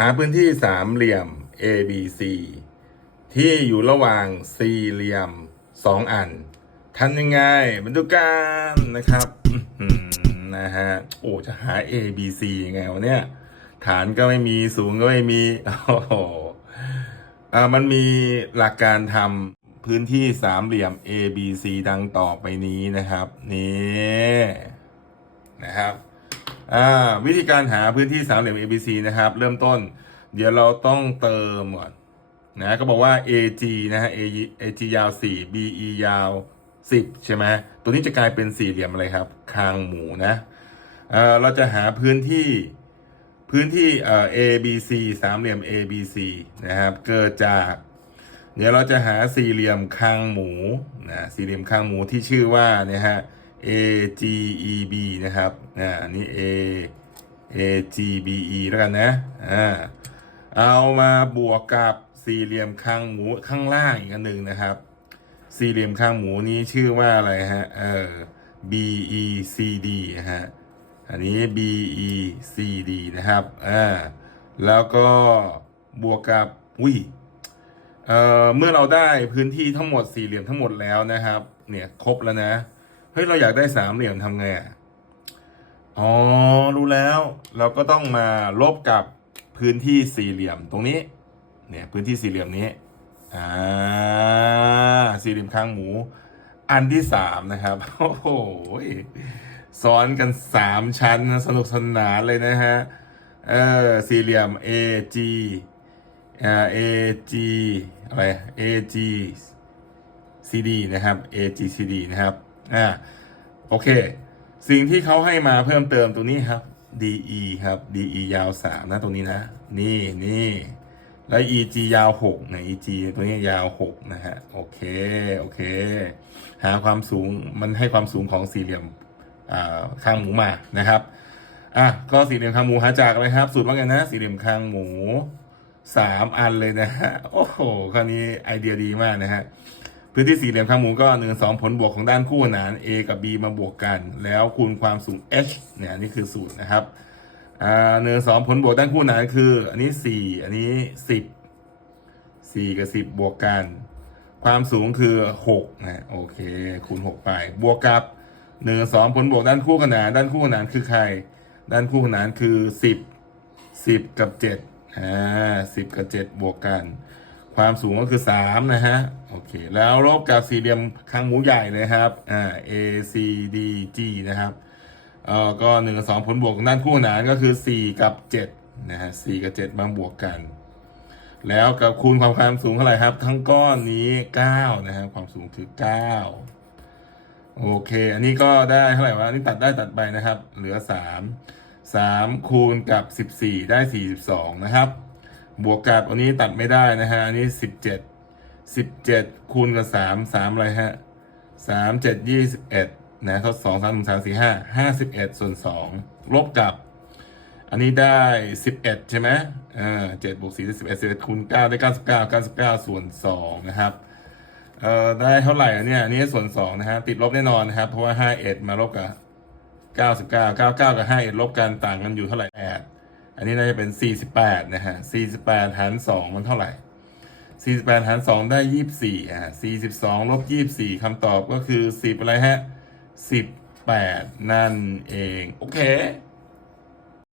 หาพื้นที่สามเหลี่ยม ABC ที่อยู่ระหว่างสี่เหลี่ยมสองอันทำยังไงมาดูกันนะครับนะฮะโอ้จะหา ABC ยังไงวะเนี่ย ฐานก็ไม่มีสูงก็ไม่มีโอ้โหอ่ามันมีหลักการทำพื้นที่สามเหลี่ยม ABC ดังต่อไปนี้นะครับ นี่นะครับ วิธีการหาพื้นที่สามเหลี่ยม ABC นะครับ เริ่มต้น เดี๋ยวเราต้องเติมก่อนนะก็บอกว่า AG นะฮะ AG ยาว 4 BE ยาว 10 ใช่ไหมตัวนี้จะกลายเป็นสี่เหลี่ยมอะไรครับ คางหมูนะเเราจะหาพื้นที่พื้นที่ ABC สามเหลี่ยม ABC นะครับ เกิดจาก เดี๋ยวเราจะหาสี่เหลี่ยมคางหมูนะสี่เหลี่ยมคางหมูที่ชื่อว่าเนี่ยฮะ AGEB นะครับอ่าอันนี้ A AGBE แล้วกันนะอ่าเอามาบวกกับสี่เหลี่ยมคางหมูข้างล่างอีกอันหนึ่งนะครับ สี่เหลี่ยมคางหมูนี้ชื่อว่าอะไรฮะเออ BECD นะฮะอันนี้ BECD นะครับอ่าแล้วก็บวกกับอุ้ยเอ่อเมื่อเราได้พื้นที่ทั้งหมดสี่เหลี่ยมทั้งหมดแล้วนะครับ เนี่ยครบแล้วนะ ฮ้ยเราอยากได้สามเหลี่ยมทำไงอะอ๋อรู้แล้วเราก็ต้องมาลบกับพื้นที่สี่เหลี่ยมตรงนี้เนี่ยพื้นที่สี่เหลี่ยมนี้อ่าสี่เหลี่ยมข้างหมู อันที่สามนะครับโอ้โหซ้อนกันสามชั้นนะสนุกสนานเลยนะฮะเออสี่เหลี่ยม AG อ่า AG อะไร AG CD นะครับ AG CD นะครับ อ่าโอเค สิ่งที่เขาให้มาเพิ่มเติมตรงนี้ครับ DE ครับ DE ยาว 3 นะตรงนี้นะ นี่นี่แล้ว EG ยาว 6 นะ EG ตัวนี้ยาว 6 นะฮะ โอเค โอเค หาความสูง มันให้ความสูงของสี่เหลี่ยมอ่าข้างหมูมา นะครับ อะ ก็สี่เหลี่ยมคางหมูหาจากอะไรครับ สูตรว่าไงนะ สี่เหลี่ยมคางหมูสามอันเลยนะฮะ โอ้โห คราวนี้ไอเดียดีมากนะฮะ พื้นที่สี่เหลี่ยมคางหมูก็หนึ่งสองผลบวกของด้านคู่ขนาน A กับ B มาบวกกัน แล้วคูณความสูง h เนี่ยนนี่คือสูตรนะครับอ่าหนึ่งสองผลบวกด้านคู่ขนานคือ อันนี้สี่อันนี้สิบสี่กับสิบบวกกัน ความสูงคือหกนะโอเค คูณหกไป บวกกับหนึ่งสองผลบวกด้านคู่ขนาน ด้านคู่ขนานคือใคร ด้านคู่ขนานคือสิบสิบกับเจ็ดอ่าสิบกับเจ็ดบวกกัน ความสูงก็คือสามนะฮะ โอเค แล้วลบกับสี่เหลี่ยมคางหมูใหญ่เลยครับ อ่า A C D G นะครับเอ่อก็หนึ่งกับสองผลบวกด้านคู่ขนานก็คือสี่กับเจ็ดนะฮะสี่กับเจ็ดมาบวกกัน แล้วกับคูณความความสูงเท่าไหร่ครับ ทั้งก้อนนี้เก้านะฮะความสูงคือเก้าโอเค อันนี้ก็ได้เท่าไหร่วะอันนี้ตัดได้ตัดไปนะครับ เหลือสามสามคูณกับสิบสี่ได้สี่สิบสองนะครับ บวกกับอันนี้ตัดไม่ได้นะฮะอันนี้สิบเจ็ดสิบเจ็ดคูณกับสามสามอะไรฮะสามเจ็ดยี่สิบเอ็ดนะทดสองสามหนึ่งสามสี่ห้าห้าสิบเอ็ดส่วนสองลบกับ อันนี้ได้สิบเอ็ดใช่ไหมเออเจ็ดบวกสี่ได้สิบเอ็ดสิบเอ็ดคูณเก้าได้เก้าสิบเก้าเก้าสิบเก้าส่วนสองนะครับเอ่อได้เท่าไหร่อะเนี่ยอันนี้ส่วนสองนะฮะติดลบแน่นอนนะครับ เพราะว่าห้าเอ็ดมาลบกับเก้าสิบเก้าเก้าเก้ากับห้าเอ็ดลบกันต่างกันอยู่เท่าไหร่แปด อันนี้น่าจะเป็นสี่สิบแปดนะฮะสี่สิบแปดหารสองมันเท่าไหร่สี่สิบแปดหารสองได้ยี่สิบสี่อะสี่สิบสองลบยี่สิบสี่คำตอบก็คือสิบอะไรฮะสิบแปดนั่นเอง โอเค